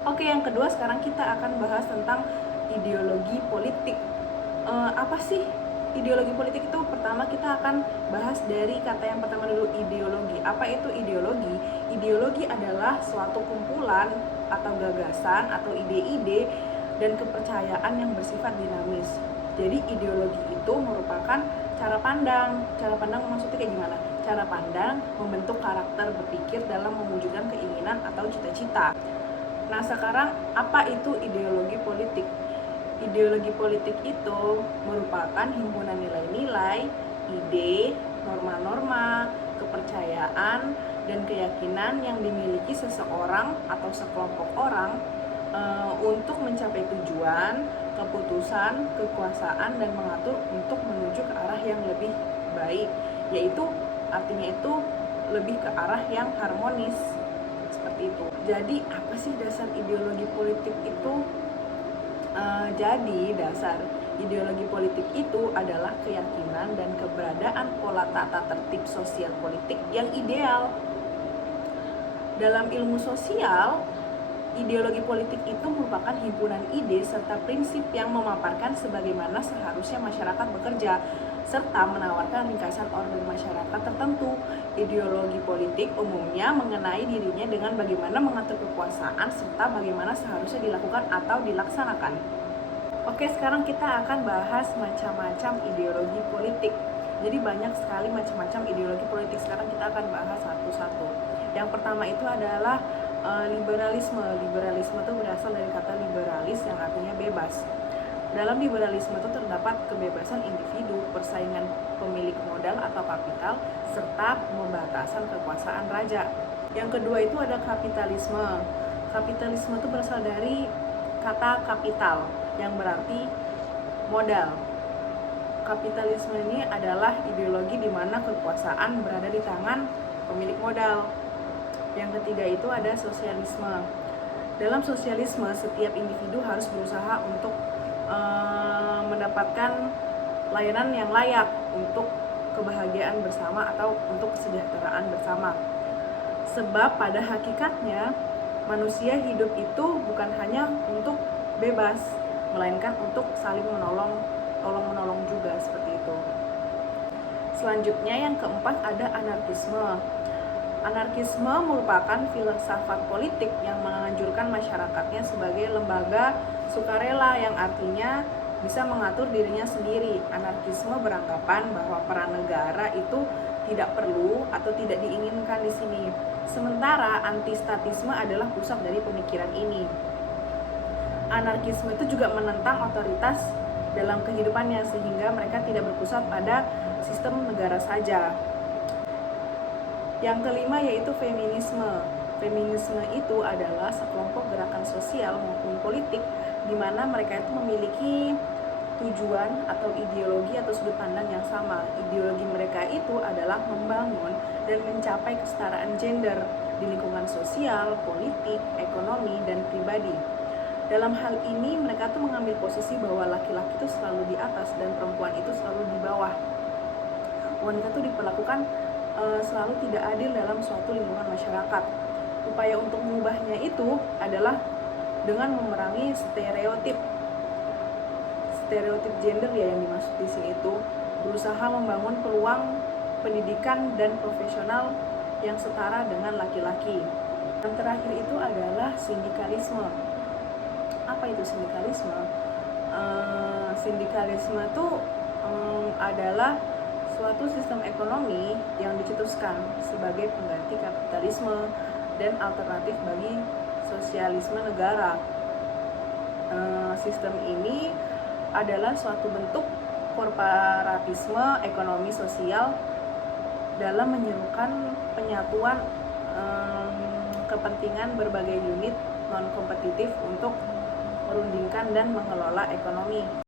Oke, yang kedua sekarang kita akan bahas tentang ideologi politik. Apa sih ideologi politik itu? Pertama kita akan bahas dari kata yang pertama dulu, ideologi. Apa itu ideologi? Ideologi adalah suatu kumpulan atau gagasan atau ide-ide dan kepercayaan yang bersifat dinamis. Jadi ideologi itu merupakan cara pandang. Cara pandang maksudnya kayak gimana? Cara pandang membentuk karakter berpikir dalam mewujudkan keinginan atau cita-cita. Nah, sekarang apa itu ideologi politik? Ideologi politik itu merupakan himpunan nilai-nilai, ide, norma-norma, kepercayaan, dan keyakinan yang dimiliki seseorang atau sekelompok orang untuk mencapai tujuan, keputusan, kekuasaan, dan mengatur untuk menuju ke arah yang lebih baik, yaitu artinya itu lebih ke arah yang harmonis. Seperti itu. Jadi apa sih dasar ideologi politik itu? Jadi dasar ideologi politik itu adalah keyakinan dan keberadaan pola tata tertib sosial politik yang ideal. Dalam ilmu sosial, ideologi politik itu merupakan himpunan ide serta prinsip yang memaparkan sebagaimana seharusnya masyarakat bekerja, serta menawarkan ringkasan order masyarakat tertentu. Ideologi politik umumnya mengenai dirinya dengan bagaimana mengatur kekuasaan serta bagaimana seharusnya dilakukan atau dilaksanakan. Oke, sekarang kita akan bahas macam-macam ideologi politik. Jadi banyak sekali macam-macam ideologi politik. Sekarang kita akan bahas satu-satu. Yang pertama itu adalah liberalisme. Liberalisme itu berasal dari kata liberalis yang artinya bebas. Dalam liberalisme itu terdapat kebebasan individu, persaingan pemilik modal atau kapital, serta pembatasan kekuasaan raja. Yang kedua itu ada kapitalisme. Kapitalisme itu berasal dari kata kapital yang berarti modal. Kapitalisme ini adalah ideologi di mana kekuasaan berada di tangan pemilik modal. Yang ketiga itu ada sosialisme. Dalam sosialisme, setiap individu harus berusaha untuk mendapatkan layanan yang layak untuk kebahagiaan bersama atau untuk kesejahteraan bersama. Sebab pada hakikatnya manusia hidup itu bukan hanya untuk bebas, melainkan untuk saling tolong-menolong juga, seperti itu. Selanjutnya yang keempat ada anarkisme. Anarkisme merupakan filsafat politik yang menganjurkan masyarakatnya sebagai lembaga sukarela yang artinya bisa mengatur dirinya sendiri. Anarkisme beranggapan bahwa peran negara itu tidak perlu atau tidak diinginkan di sini. Sementara antistatisme adalah pusat dari pemikiran ini. Anarkisme itu juga menentang otoritas dalam kehidupannya sehingga mereka tidak berpusat pada sistem negara saja. Yang kelima yaitu feminisme. Feminisme itu adalah sekelompok gerakan sosial maupun politik di mana mereka itu memiliki tujuan atau ideologi atau sudut pandang yang sama. Ideologi mereka itu adalah membangun dan mencapai kesetaraan gender di lingkungan sosial, politik, ekonomi, dan pribadi. Dalam hal ini mereka tuh mengambil posisi bahwa laki-laki itu selalu di atas dan perempuan itu selalu di bawah. Wanita tuh diperlakukan selalu tidak adil dalam suatu lingkungan masyarakat. Upaya untuk mengubahnya itu adalah dengan memerangi stereotip gender ya yang dimaksud di sini itu, berusaha membangun peluang pendidikan dan profesional yang setara dengan laki-laki. Yang terakhir itu adalah sindikalisme. Apa itu sindikalisme? Sindikalisme itu adalah suatu sistem ekonomi yang dicetuskan sebagai pengganti kapitalisme dan alternatif bagi sosialisme negara. Sistem ini adalah suatu bentuk korporatisme ekonomi sosial dalam menyerukan penyatuan kepentingan berbagai unit non-kompetitif untuk merundingkan dan mengelola ekonomi.